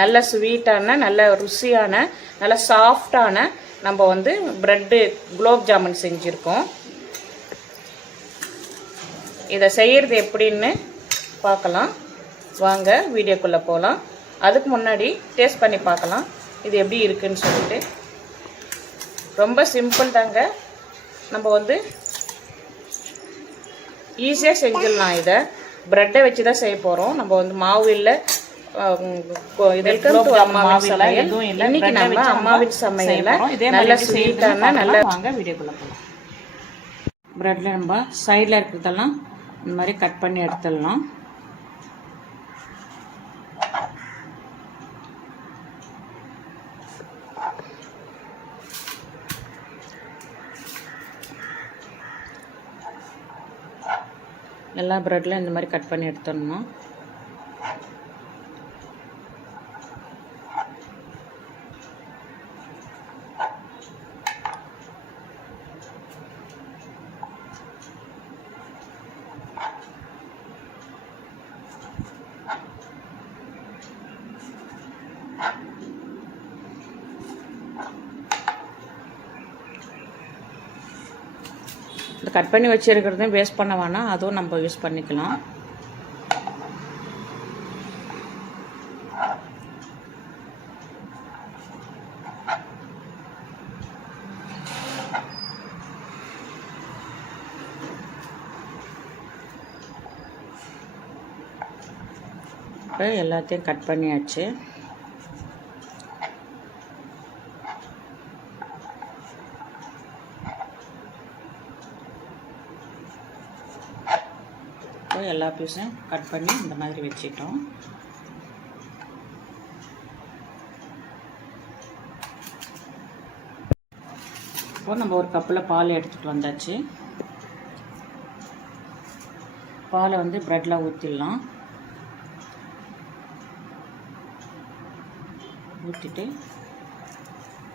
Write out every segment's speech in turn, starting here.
நல்ல ஸ்வீட்டான நல்ல ருசியான நல்ல சாஃப்டான நம்ம வந்து ப்ரெட்டு குலோப் ஜாமுன் செஞ்சுருக்கோம். இதை செய்கிறது எப்படின்னு பார்க்கலாம். வாங்க வீடியோக்குள்ளே போகலாம் அதுக்கு முன்னாடி டேஸ்ட் பண்ணி பார்க்கலாம். இது எப்படி இருக்குன்னு சொல்லிட்டு. ரொம்ப சிம்பிள் தாங்க. நம்ம வந்து ஈஸியாக செஞ்சிடலாம் இதை. ப்ரெட்டை வச்சு தான் செய்ய போகிறோம் நம்ம வந்து மாவு இல்லை. இன்னைக்கு நம்ம அம்மாவின் சமையல்ல நல்ல ஸ்வீட்டான நல்ல வாங்க வீடியோக்குள்ள போகலாம் ப்ரெட்டில் நம்ம சைடில் இருக்கிறதெல்லாம் இந்த மாதிரி கட் பண்ணி எடுத்துடலாம். எல்லா ப்ரெட்லையும் இந்த மாதிரி கட் பண்ணி எடுத்துடணும்? கட் பண்ணி வச்சிருக்கிறதையும் வேஸ்ட் பண்ண வேணாம். அதுவும் நம்ம யூஸ் பண்ணிக்கலாம். இப்போ எல்லாத்தையும் கட் பண்ணியாச்சு. எல்லா பீஸையும் கட் பண்ணி இந்த மாதிரி வச்சிட்டோம். இப்போ நம்ம ஒரு கப்பில் பால் எடுத்துகிட்டு வந்தாச்சு. பாலை வந்து ப்ரெட்டில் ஊற்றிடலாம் ஊற்றிட்டு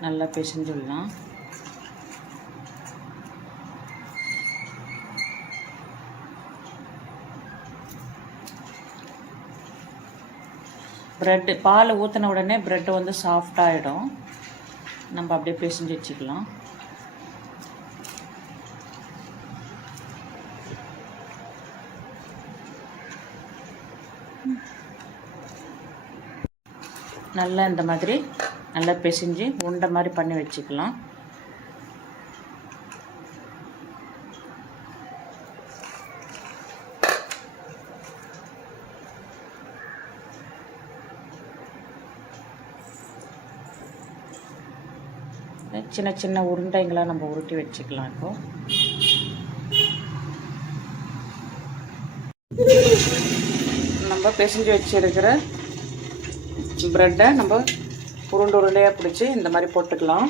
நல்லா பிசைஞ்சு விடலாம் ப்ரெட்டு பால் ஊற்றின உடனே ப்ரெட்டு வந்து சாஃப்டாகிடும் நம்ம அப்படியே பிசைஞ்சு வச்சுக்கலாம். நல்லா இந்த மாதிரி நல்லா பிசைஞ்சு உருண்டை மாதிரி பண்ணி வச்சுக்கலாம். சின்ன சின்ன உருண்டைங்களாக நம்ம உருட்டி வச்சுக்கலாம் இப்போ. நம்ம பிசைஞ்சு வச்சிருக்கிற ப்ரெட்டை நம்ம உருண்டு உருண்டையாக பிடிச்சி இந்த மாதிரி போட்டுக்கலாம்.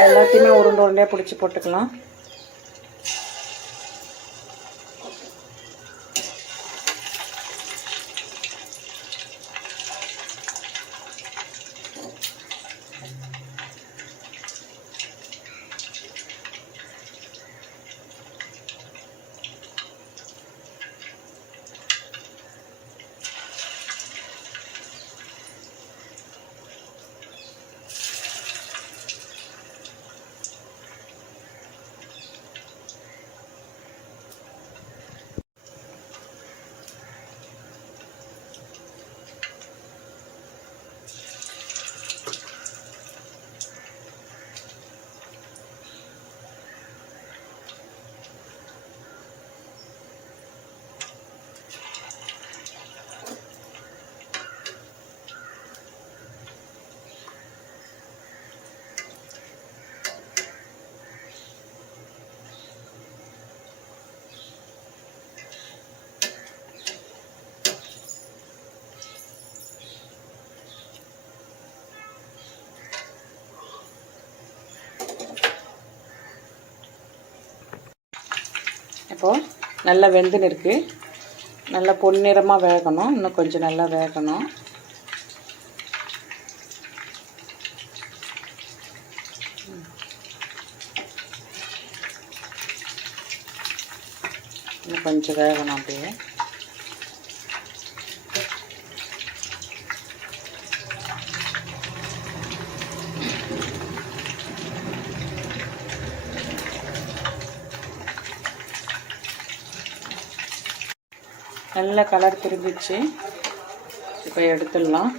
எல்லாத்தையுமே உருண்டை உருண்டையாக பிடிச்சி போட்டுக்கலாம். இப்போது நல்லா வெந்துன்னு இருக்குது நல்லா பொன்னிறமாக வேகணும். இன்னும் கொஞ்சம் நல்லா வேகணும். இன்னும் கொஞ்சம் வேகணும் அப்படியே. நல்ல கலர் திரும்பிச்சு இப்போ எடுத்துடலாம்.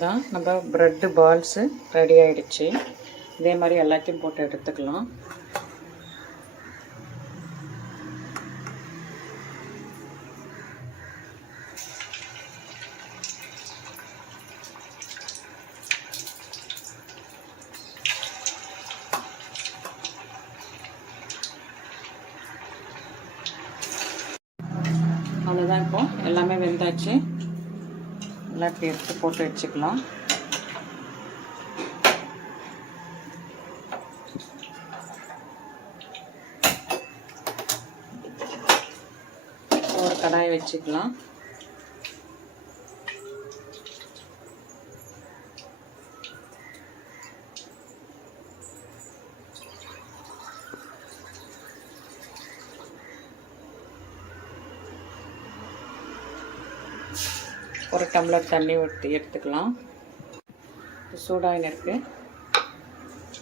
அவ்வளோதான் நம்ம ப்ரெட்டு பால்ஸு ரெடி ஆகிடுச்சு இதே மாதிரி எல்லாத்தையும் போட்டு எடுத்துக்கலாம். அவ்வளோதான் இப்போ. எல்லாமே வெந்தாச்சு. நல்லா இப்படி எடுத்து போட்டு வச்சுக்கலாம். ஒரு கடாய் வச்சுக்கலாம். ஒரு டம்ளர் தண்ணி ஊற்றி எடுத்துக்கலாம். சூடாயின் இருக்குது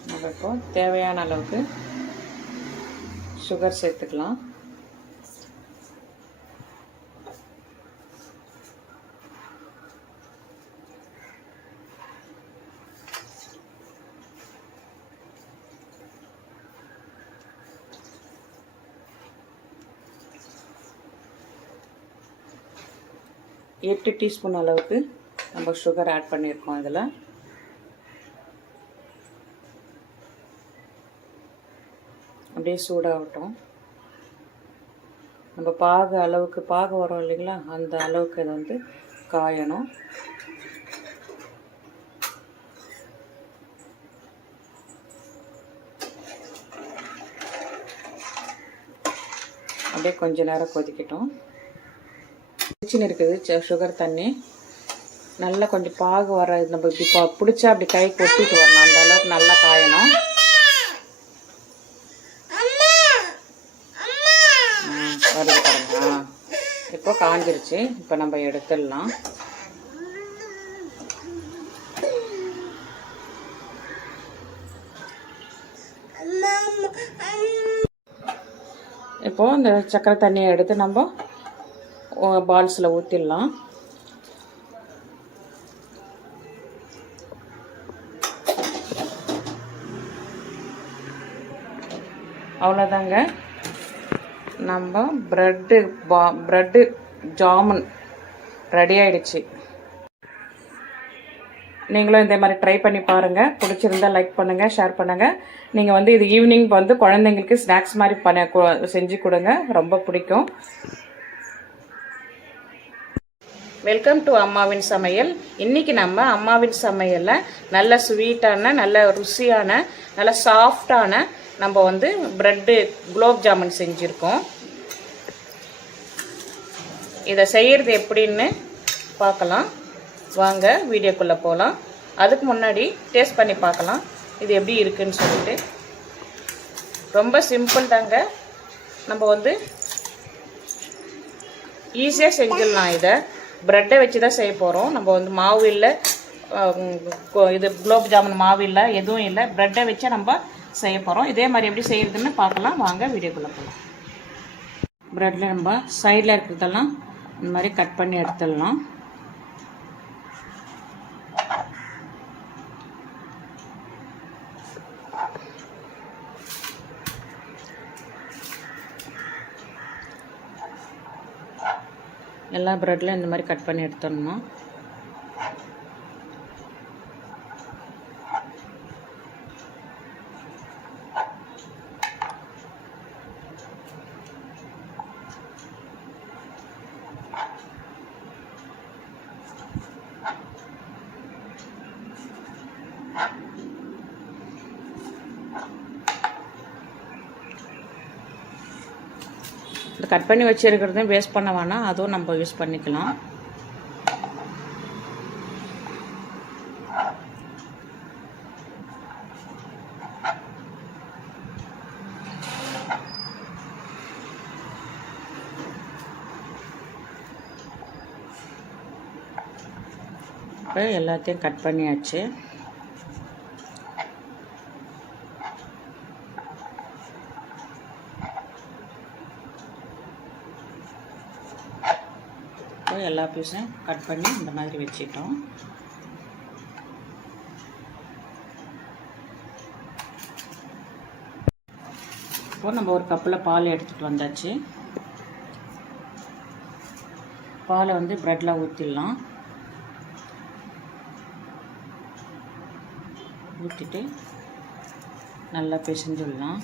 நம்ம இப்போது தேவையான அளவுக்கு சுகர் சேர்த்துக்கலாம். எட்டு டீஸ்பூன் அளவுக்கு நம்ம சுகர் ஆட் பண்ணியிருக்கோம் இதில். அப்படியே சூடாகட்டும். நம்ம பாக அளவுக்கு பாக வரும் இல்லைங்களா? அந்த அளவுக்கு இது வந்து காயணும். அப்படியே கொஞ்ச நேரம் கொதிக்கட்டும். கிச்சன் இருக்குது சுகர் தண்ணி. நல்லா கொஞ்சம் பாகு வர நம்ம இப்படி பா பிடிச்சா அப்படி கை கொட்டிட்டு வரணும். அந்த அளவுக்கு நல்லா காயணும். வருது பாருங்க. இப்போ காஞ்சிருச்சு. இப்போ நம்ம எடுத்துடலாம். இப்போ இந்த சக்கரை தண்ணியை எடுத்து நம்ம பால்ஸில் ஊற்றிடலாம் அவ்வளோதாங்க நம்ம ப்ரெட்டு பா ப்ரெட்டு ஜாமுன் ரெடி ஆயிடுச்சு. நீங்களும் இதே மாதிரி ட்ரை பண்ணி பாருங்கள் பிடிச்சிருந்தா லைக் பண்ணுங்கள் ஷேர் பண்ணுங்கள் நீங்கள் வந்து இது ஈவினிங் வந்து குழந்தைங்களுக்கு ஸ்நாக்ஸ் மாதிரி பண்ண செஞ்சு கொடுங்க. ரொம்ப பிடிக்கும். வெல்கம் டு அம்மாவின் சமையல். இன்றைக்கி நம்ம அம்மாவின் சமையலில் நல்ல ஸ்வீட்டான நல்ல ருசியான நல்ல சாஃப்டான நம்ம வந்து ப்ரெட்டு குலோப் ஜாமுன் செஞ்சுருக்கோம். இதை செய்கிறது எப்படின்னு பார்க்கலாம். வாங்க வீடியோக்குள்ளே போகலாம் அதுக்கு முன்னாடி டேஸ்ட் பண்ணி பார்க்கலாம். இது எப்படி இருக்குன்னு சொல்லிட்டு. ரொம்ப சிம்பிள் தாங்க. நம்ம வந்து ஈஸியாக செஞ்சிடலாம் இதை. ப்ரெட்டை வச்சு தான் செய்ய போகிறோம் நம்ம வந்து மாவு இல்லை இது குலோப் ஜாமுன் மாவு இல்லை எதுவும் இல்லை. ப்ரெட்டை வச்சு நம்ம செய்ய போகிறோம் இதே மாதிரி எப்படி செய்கிறதுன்னு பார்க்கலாம். வாங்க வீடியோக்குள்ளே போகலாம் ப்ரெட்டில் நம்ம சைடில் இருக்கிறதெல்லாம் இந்த மாதிரி கட் பண்ணி எடுத்துடலாம். எல்லா ப்ரெட்லையும் இந்த மாதிரி கட் பண்ணி எடுத்துடணும்? இந்த கட் பண்ணி வச்சுருக்கிறதும் வேஸ்ட் பண்ண வேணாம். அதுவும் நம்ம யூஸ் பண்ணிக்கலாம். இப்போ எல்லாத்தையும் கட் பண்ணியாச்சு. எல்லா பீஸும் கட் பண்ணி இந்த மாதிரி வச்சிட்டோம். இப்போ நம்ம ஒரு கப்பில் பால் எடுத்துகிட்டு வந்தாச்சு. பாலை வந்து ப்ரெட்டில் ஊற்றிடலாம் ஊற்றிட்டு நல்லா பிசைஞ்சுடலாம்.